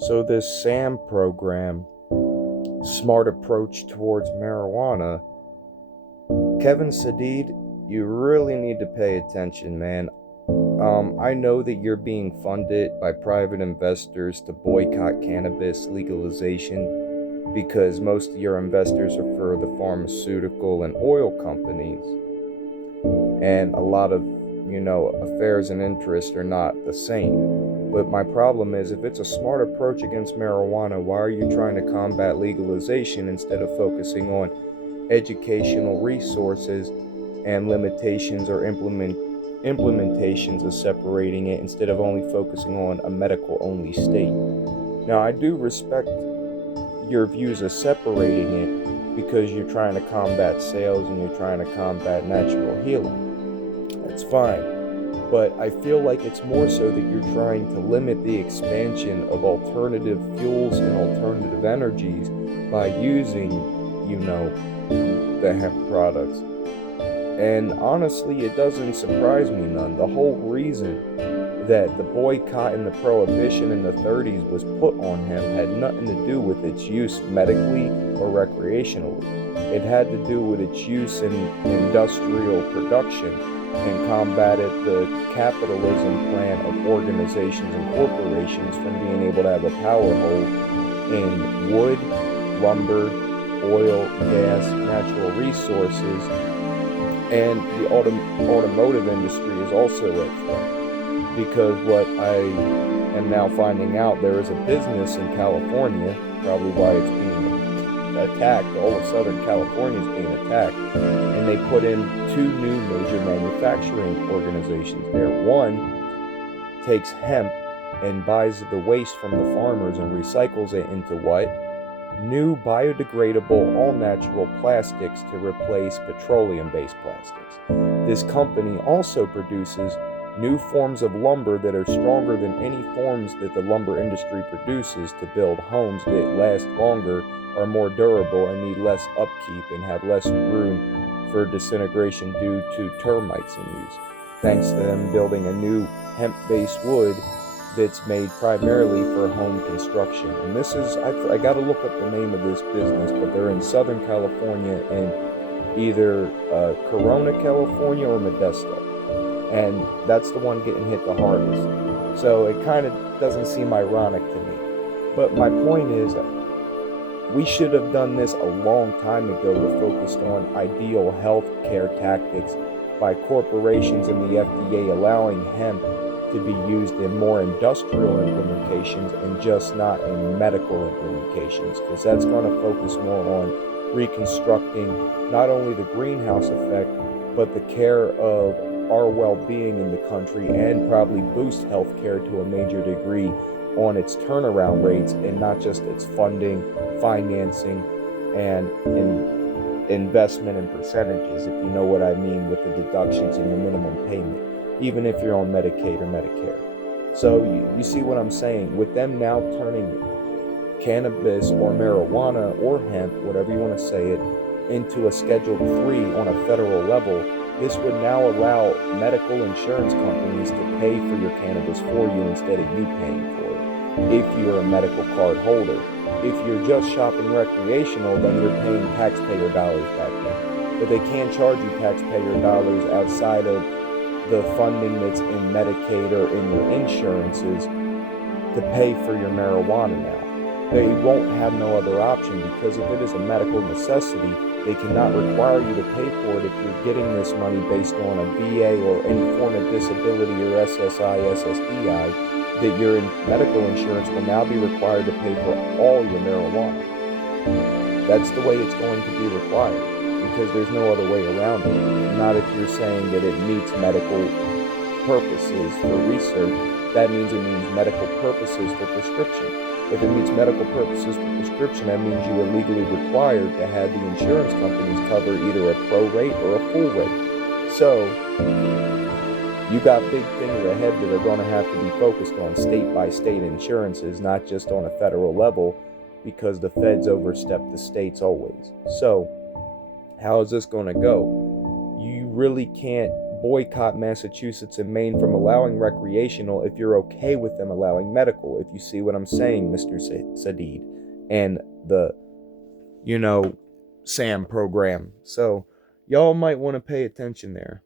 So this SAM program, Smart Approach Towards Marijuana, Kevin Sadid, you really need to pay attention, man. I know that you're being funded by private investors to boycott cannabis legalization because most of your investors are for the pharmaceutical and oil companies, and a lot of, affairs and interests are not the same. But my problem is, if it's a smart approach against marijuana, why are you trying to combat legalization instead of focusing on educational resources and limitations or implementations of separating it instead of only focusing on a medical only state? Now, I do respect your views of separating it because you're trying to combat sales and you're trying to combat natural healing. That's fine. But I feel like it's more so that you're trying to limit the expansion of alternative fuels and alternative energies by using, the hemp products. And honestly, it doesn't surprise me none. The whole reason that the boycott and the prohibition in the 30s was put on hemp had nothing to do with its use medically or recreationally. It had to do with its use in industrial production and combated the capitalism plan of organizations and corporations from being able to have a powerhold in wood, lumber, oil, gas, natural resources, and the automotive industry is also at threat. Because what I am now finding out, there is a business in California, probably why it's being attacked, all of Southern California is being attacked, and they put in 2 new major manufacturing organizations there. One takes hemp and buys the waste from the farmers and recycles it into what? New biodegradable, all-natural plastics to replace petroleum-based plastics. This company also produces new forms of lumber that are stronger than any forms that the lumber industry produces to build homes that last longer, are more durable, and need less upkeep and have less room for disintegration due to termites in use. Thanks to them building a new hemp-based wood that's made primarily for home construction. And this is, I got to look up the name of this business, but they're in Southern California in either Corona, California or Modesto. And that's the one getting hit the hardest. So it kind of doesn't seem ironic to me. But my point is, we should have done this a long time ago to focus on ideal health care tactics by corporations and the FDA allowing hemp to be used in more industrial implementations and just not in medical implementations, because that's going to focus more on reconstructing not only the greenhouse effect, but the care of our well-being in the country, and probably boost healthcare to a major degree on its turnaround rates and not just its funding, financing, and investment in percentages, if you know what I mean, with the deductions and your minimum payment, even if you're on Medicaid or Medicare. So you see what I'm saying? With them now turning cannabis or marijuana or hemp, whatever you want to say it, into a Schedule 3 on a federal level, this would now allow medical insurance companies to pay for your cannabis for you instead of you paying for it, if you're a medical card holder. If you're just shopping recreational, then you're paying taxpayer dollars back then. But they can't charge you taxpayer dollars outside of the funding that's in Medicaid or in your insurances to pay for your marijuana now. They won't have no other option, because if it is a medical necessity, they cannot require you to pay for it if you're getting this money based on a VA or any form of disability or SSI, SSDI, that your medical insurance will now be required to pay for all your marijuana. That's the way it's going to be required, because there's no other way around it. Not if you're saying that it meets medical purposes for research. That means it means medical purposes for prescription. If it meets medical purposes for prescription, that means you are legally required to have the insurance companies cover either a pro rate or a full rate. So you got big things ahead that are going to have to be focused on state by state insurances, not just on a federal level, because the feds overstep the states always. So how is this going to go? You really can't boycott Massachusetts and Maine from allowing recreational if you're okay with them allowing medical, if you see what I'm saying, Mr. Sadid, and the, SAM program. So y'all might want to pay attention there.